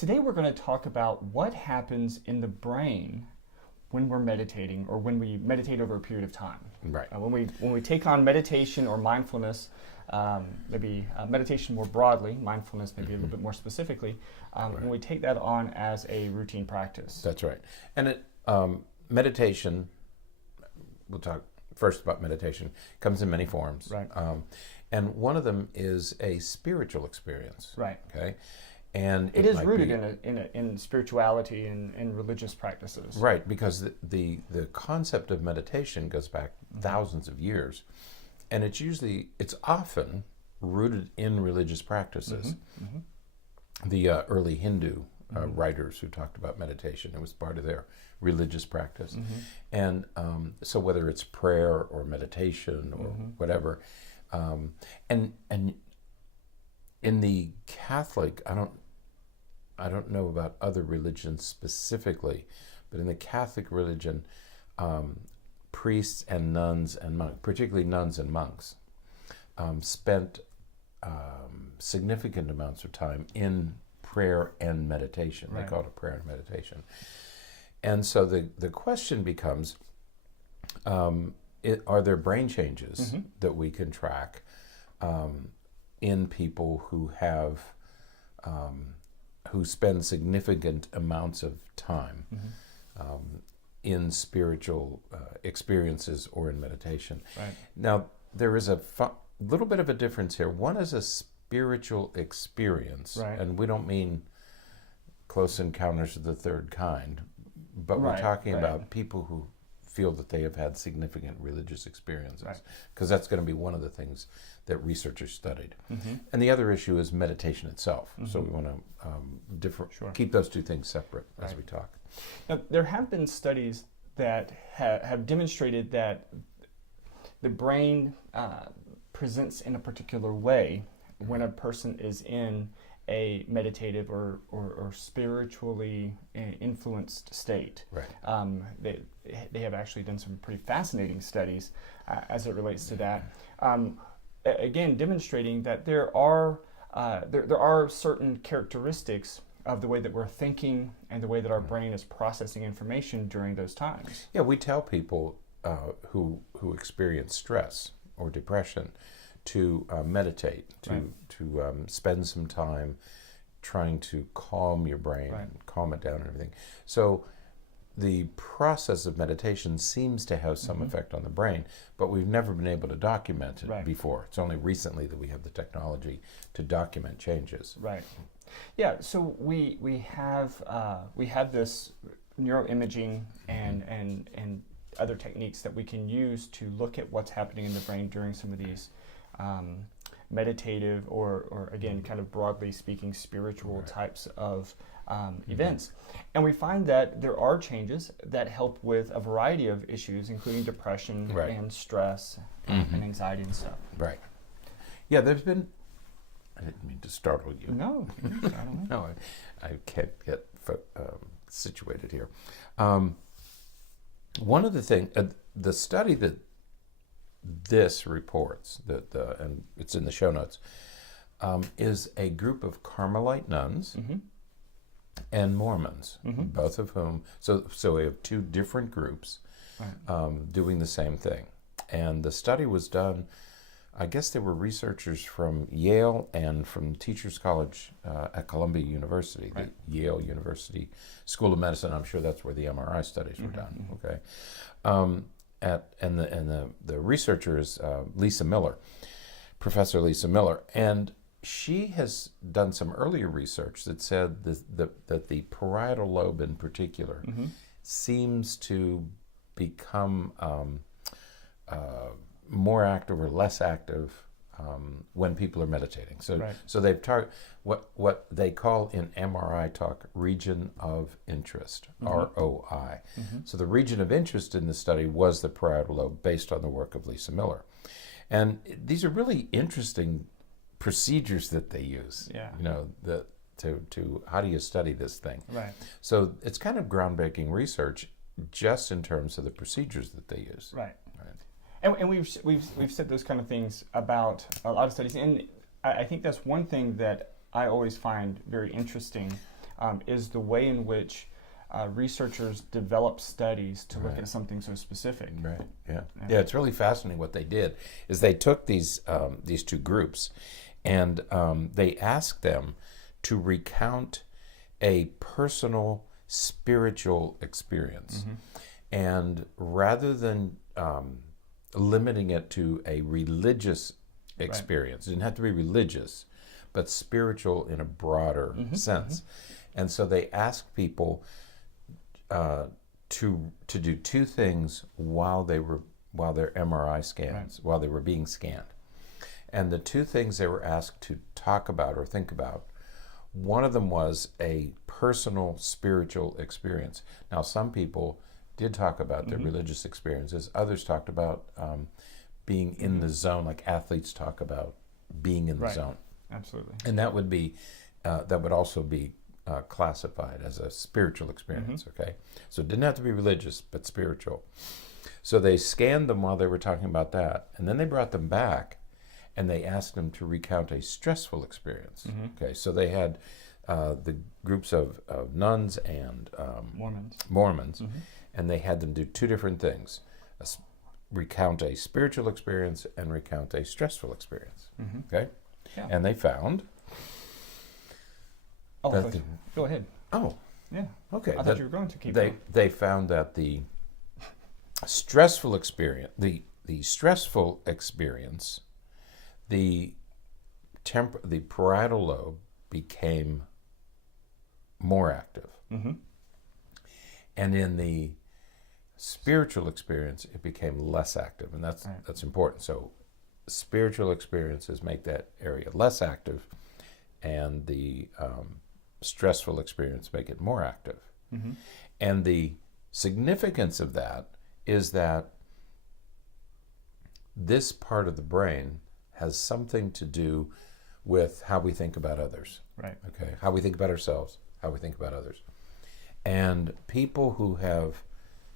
Today we're going to talk about what happens in the brain when we're meditating, or when we meditate over a period of time. Right. When we take on meditation or mindfulness, maybe meditation more broadly, mindfulness maybe a little bit more specifically, when we take that on as a routine practice. That's right. And meditation, we'll talk first about meditation, comes in many forms. Right. And one of them is a spiritual experience. Right. Okay. And it is rooted in spirituality and religious practices. Right, because the concept of meditation goes back thousands of years, and it's often rooted in religious practices. The early Hindu writers who talked about meditation, it was part of their religious practice. And so whether it's prayer or meditation or whatever, and in the Catholic, I don't know about other religions specifically, but in the Catholic religion, priests and nuns and monks, particularly nuns and monks, spent significant amounts of time in prayer and meditation. Right. They call it prayer and meditation. And so the question becomes, are there brain changes that we can track in people who have who spend significant amounts of time in spiritual experiences or in meditation. Right. Now, there is a little bit of a difference here. One is a spiritual experience, right. And we don't mean Close Encounters of the Third Kind, but we're talking about people who feel that they have had significant religious experiences, because that's going to be one of the things that researchers studied. And the other issue is meditation itself. So we want to keep those two things separate as we talk. Now, there have been studies that have demonstrated that the brain presents in a particular way when a person is in a meditative or spiritually influenced state. Right. They have actually done some pretty fascinating studies as it relates to that. Again, demonstrating that there are certain characteristics of the way that we're thinking and the way that our brain is processing information during those times. Yeah, we tell people who experience stress or depression to meditate, to spend some time trying to calm your brain, calm it down and everything. So the process of meditation seems to have some effect on the brain, but we've never been able to document it before. It's only recently that we have the technology to document changes. Right. Yeah. So we have this neuroimaging and other techniques that we can use to look at what's happening in the brain during some of these meditative or again, kind of broadly speaking, spiritual types of events. And we find that there are changes that help with a variety of issues, including depression and stress and anxiety and stuff. Right. Yeah, there's been, I didn't mean to startle you. No, no, I can't get situated here. One of the things, the study that this reports, and it's in the show notes, is a group of Carmelite nuns and Mormons, both of whom, so we have two different groups doing the same thing. And the study was done, I guess there were researchers from Yale and from Teachers College at Columbia University, the Yale University School of Medicine. I'm sure that's where the MRI studies were done. Okay, and the researcher is Lisa Miller, Professor Lisa Miller, and she has done some earlier research that said that the parietal lobe in particular seems to become more active or less active when people are meditating. So they've targeted what they call in MRI talk region of interest, ROI. So the region of interest in the study was the parietal lobe, based on the work of Lisa Miller. And these are really interesting procedures that they use. Yeah. You know, to how do you study this thing? Right. So it's kind of groundbreaking research, just in terms of the procedures that they use. Right. And we've said those kind of things about a lot of studies, and I think that's one thing that I always find very interesting is the way in which researchers develop studies to look at something so specific. Right. Yeah. It's really fascinating. What they did is they took these two groups, and they asked them to recount a personal spiritual experience, and rather than limiting it to a religious experience, it didn't have to be religious, but spiritual in a broader sense. And so they asked people to do two things while their MRI scans, while they were being scanned. And the two things they were asked to talk about or think about, one of them was a personal spiritual experience. Now, some people did talk about their religious experiences. Others talked about being in the zone, like athletes talk about being in the zone. Absolutely. And that would also be classified as a spiritual experience, okay? So it didn't have to be religious, but spiritual. So they scanned them while they were talking about that, and then they brought them back, and they asked them to recount a stressful experience. Okay, so they had the groups of nuns and Mormons, and they had them do two different things: recount a spiritual experience and recount a stressful experience. Okay, and they found. Go ahead. Oh, yeah. Okay. I thought you were going to keep going. They found that the stressful experience, the stressful experience, the parietal lobe became more active, and in the spiritual experience, it became less active, and that's important. So, spiritual experiences make that area less active, and the stressful experience make it more active. And the significance of that is that this part of the brain has something to do with how we think about others. Right. Okay. How we think about ourselves, how we think about others. And people who have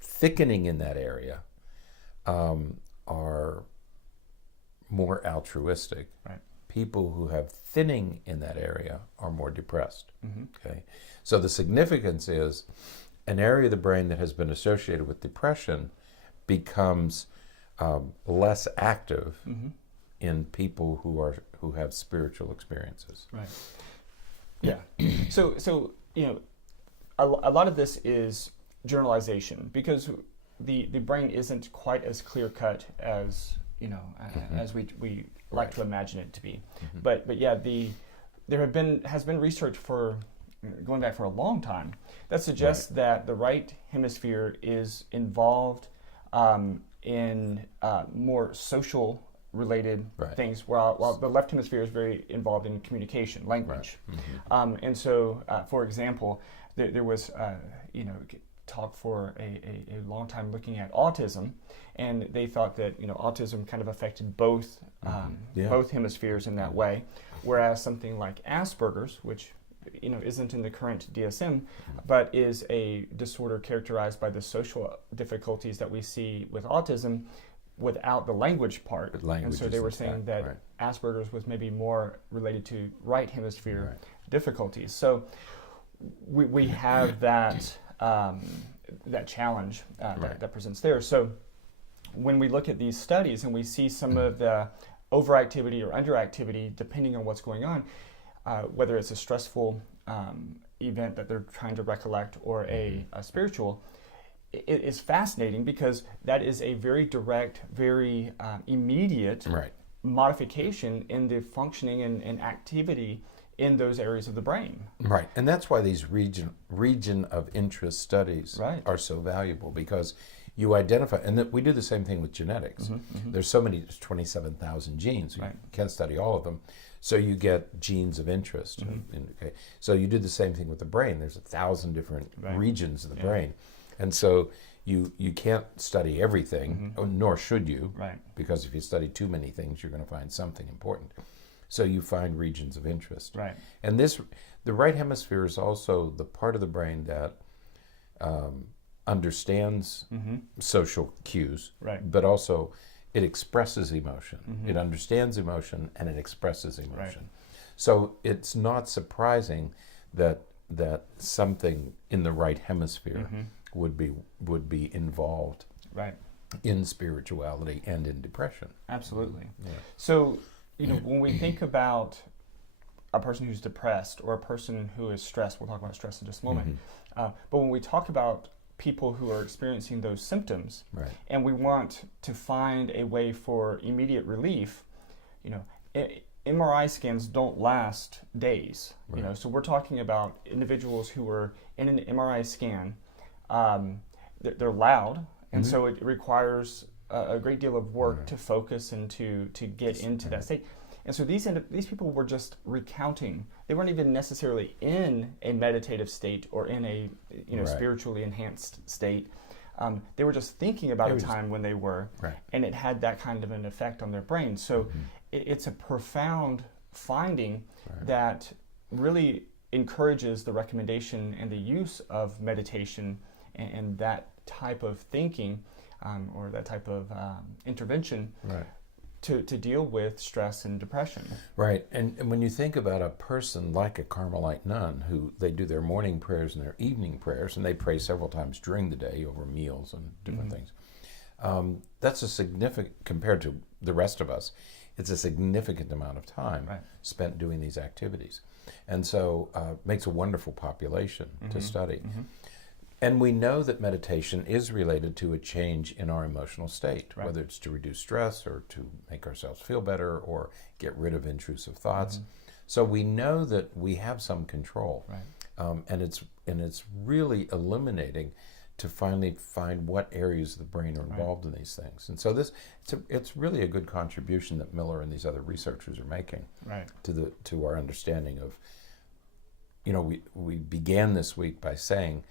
thickening in that area are more altruistic. Right. People who have thinning in that area are more depressed. Okay, so the significance is an area of the brain that has been associated with depression becomes less active in people who have spiritual experiences. Right. Yeah. So a lot of this is generalization, because the brain isn't quite as clear cut as as we like to imagine it to be. But yeah, there has been research going back for a long time that suggests that the right hemisphere is involved in more social related things, while the left hemisphere is very involved in communication, language. And so, for example, there was talk for a long time looking at autism, and they thought that autism kind of affected both both hemispheres in that way, whereas something like Asperger's, which isn't in the current DSM, but is a disorder characterized by the social difficulties that we see with autism without the language part. And so they were saying that Asperger's was maybe more related to right hemisphere difficulties. So we have that that challenge that presents there. So when we look at these studies and we see some of the overactivity or underactivity, depending on what's going on, whether it's a stressful event that they're trying to recollect or a spiritual, it is fascinating because that is a very direct, very immediate modification in the functioning and activity in those areas of the brain. Right, and that's why these region of interest studies are so valuable, because you identify, and we do the same thing with genetics. There's 27,000 genes. You can't study all of them. So you get genes of interest. Okay. So you do the same thing with the brain. There's 1,000 different regions of the brain. And so you can't study everything, nor should you, because if you study too many things, you're going to find something important. So you find regions of interest. And the right hemisphere is also the part of the brain that understands social cues, but also it expresses emotion. It understands emotion and it expresses emotion. So it's not surprising that that something in the right hemisphere would be involved Right. in spirituality and in depression. Absolutely. Yeah. So, when we think about a person who's depressed or a person who is stressed, we'll talk about stress in just a moment. But when we talk about people who are experiencing those symptoms, Right. and we want to find a way for immediate relief, MRI scans don't last days. Right. So we're talking about individuals who are in an MRI scan. They're loud, and so it requires a great deal of work to focus and to get into that state. And so these people were just recounting. They weren't even necessarily in a meditative state or in a spiritually enhanced state. They were just thinking about a time when they were, and it had that kind of an effect on their brain. So it's a profound finding that really encourages the recommendation and the use of meditation and that type of thinking or that type of intervention to deal with stress and depression. Right. And when you think about a person like a Carmelite nun who they do their morning prayers and their evening prayers, and they pray several times during the day over meals and different things, that's a significant, compared to the rest of us, it's a significant amount of time spent doing these activities. And so makes a wonderful population to study. And we know that meditation is related to a change in our emotional state, whether it's to reduce stress or to make ourselves feel better or get rid of intrusive thoughts. So we know that we have some control, and it's really illuminating to finally find what areas of the brain are involved in these things. And so it's really a good contribution that Miller and these other researchers are making to our understanding of. We began this week by saying,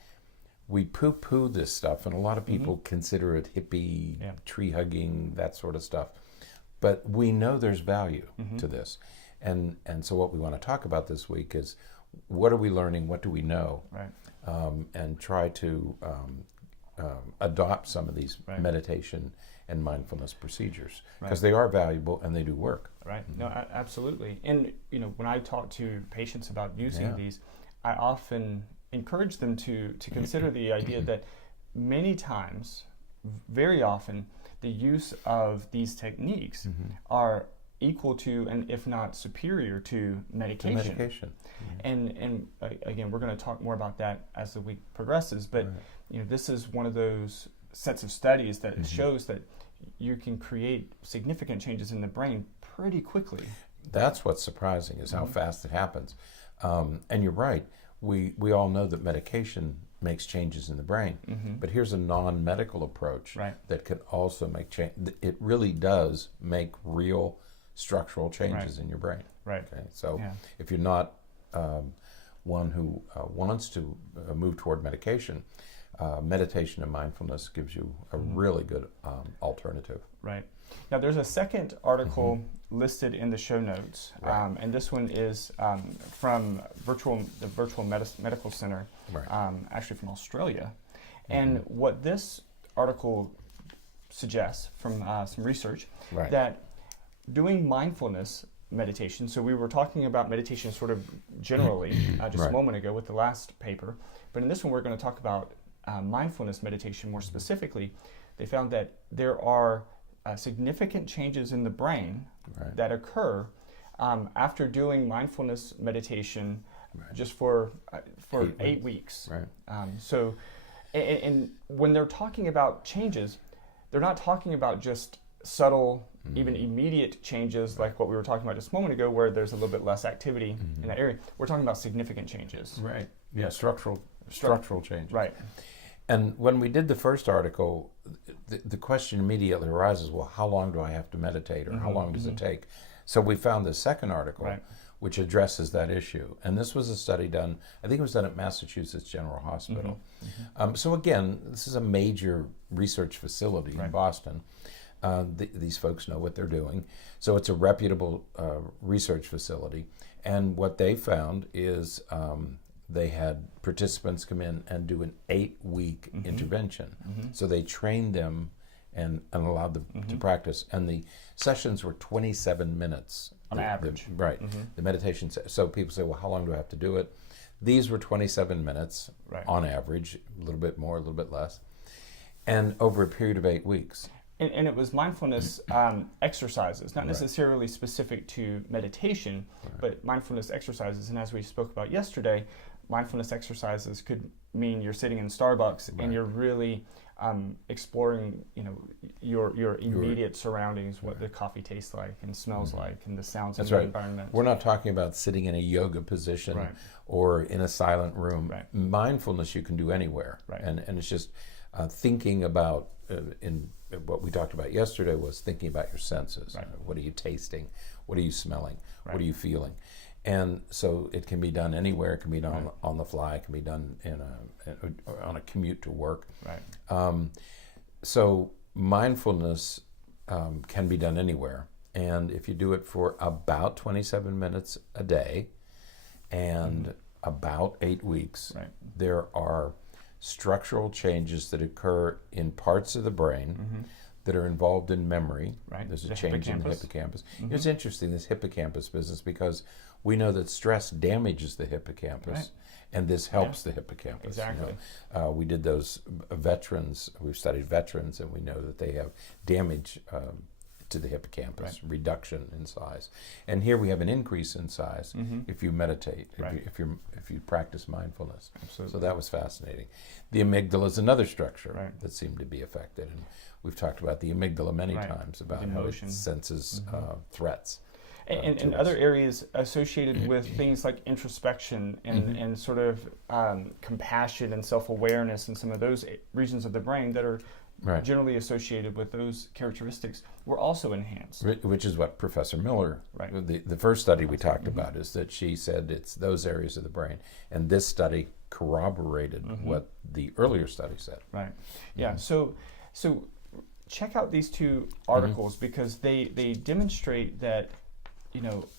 we poo-poo this stuff, and a lot of people consider it hippie, tree-hugging, that sort of stuff. But we know there's value to this. And so what we want to talk about this week is, what are we learning, what do we know, and try to adopt some of these meditation and mindfulness procedures, because they are valuable and they do work. No, absolutely. And when I talk to patients about using these, I often encourage them to consider the idea that many times, very often, the use of these techniques are equal to, and if not superior to, medication. And again, we're going to talk more about that as the week progresses, but this is one of those sets of studies that shows that you can create significant changes in the brain pretty quickly. That's what's surprising, is how fast it happens. And you're right. We all know that medication makes changes in the brain, but here's a non-medical approach that can also make change. It really does make real structural changes in your brain. Okay, so if you're not one who wants to move toward medication, meditation and mindfulness gives you a really good alternative. Now, there's a second article listed in the show notes, and this one is from the Virtual Medical Center, actually from Australia. And what this article suggests from some research, that doing mindfulness meditation, so we were talking about meditation sort of generally just a moment ago with the last paper, but in this one we're going to talk about mindfulness meditation more specifically. They found that there are significant changes in the brain that occur after doing mindfulness meditation just for 8 weeks. So, and when they're talking about changes, they're not talking about just subtle, even immediate changes like what we were talking about just a moment ago, where there's a little bit less activity in that area. We're talking about significant changes. Structural change. And when we did the first article, the question immediately arises, well, how long do I have to meditate, or how long does it take? So we found the second article, which addresses that issue. And this was a study done, I think it was done at Massachusetts General Hospital. So again, this is a major research facility in Boston. These folks know what they're doing. So it's a reputable research facility. And what they found is they had participants come in and do an 8-week intervention. So they trained them and allowed them to practice. And the sessions were 27 minutes. On average. The meditation. So people say, well, how long do I have to do it? These were 27 minutes on average, a little bit more, a little bit less, and over a period of 8 weeks. And it was mindfulness exercises, not necessarily specific to meditation, but mindfulness exercises. And as we spoke about yesterday, mindfulness exercises could mean you're sitting in Starbucks and you're really exploring, your immediate surroundings, what the coffee tastes like and smells like, and the sounds of the environment. We're not talking about sitting in a yoga position or in a silent room. Mindfulness you can do anywhere, and it's just thinking about. In what we talked about yesterday was thinking about your senses. What are you tasting? What are you smelling? What are you feeling? And so it can be done anywhere. It can be done on the fly. It can be done on a commute to work. So mindfulness can be done anywhere. And if you do it for about 27 minutes a day and about 8 weeks, there are structural changes that occur in parts of the brain that are involved in memory. There's a change in the hippocampus. It's interesting, this hippocampus business, because we know that stress damages the hippocampus, and this helps the hippocampus. We did those veterans, we've studied veterans, and we know that they have damage to the hippocampus, reduction in size. And here we have an increase in size if you meditate, if you practice mindfulness. So that was fascinating. The amygdala is another structure that seemed to be affected. And we've talked about the amygdala many times, about how it senses threats. And other areas associated with things like introspection and sort of compassion and self-awareness, and some of those regions of the brain that are generally associated with those characteristics were also enhanced. Which is what Professor Miller, the first study we talked about, is that she said it's those areas of the brain. And this study corroborated what the earlier study said. So check out these two articles because they demonstrate that,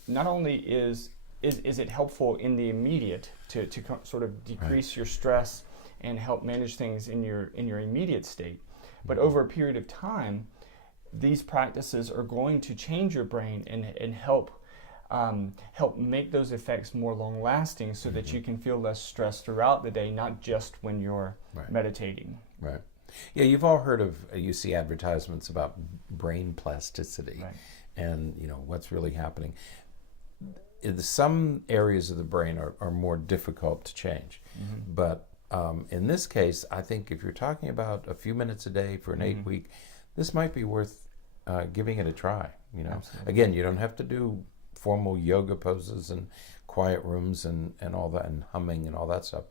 not only is it helpful in the immediate to sort of decrease your stress and help manage things in your immediate state, but over a period of time, these practices are going to change your brain and help make those effects more long-lasting, so that you can feel less stress throughout the day, not just when you're meditating. Yeah, you've all heard of, you see advertisements about brain plasticity and what's really happening. Some areas of the brain are more difficult to change, but in this case, I think if you're talking about a few minutes a day for an 8-week, this might be worth giving it a try. Again, you don't have to do formal yoga poses and quiet rooms and all that, and humming and all that stuff.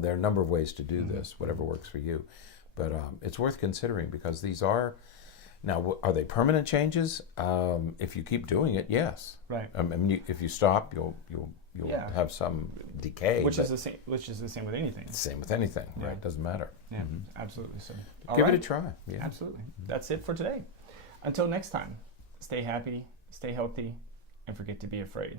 There are a number of ways to do this, whatever works for you. But it's worth considering, because these are they permanent changes? If you keep doing it, yes. If you stop, you'll have some decay. Which is the same with anything. Same with anything, right? Doesn't matter. Absolutely. So give it a try. Absolutely. That's it for today. Until next time, stay happy, stay healthy, and forget to be afraid.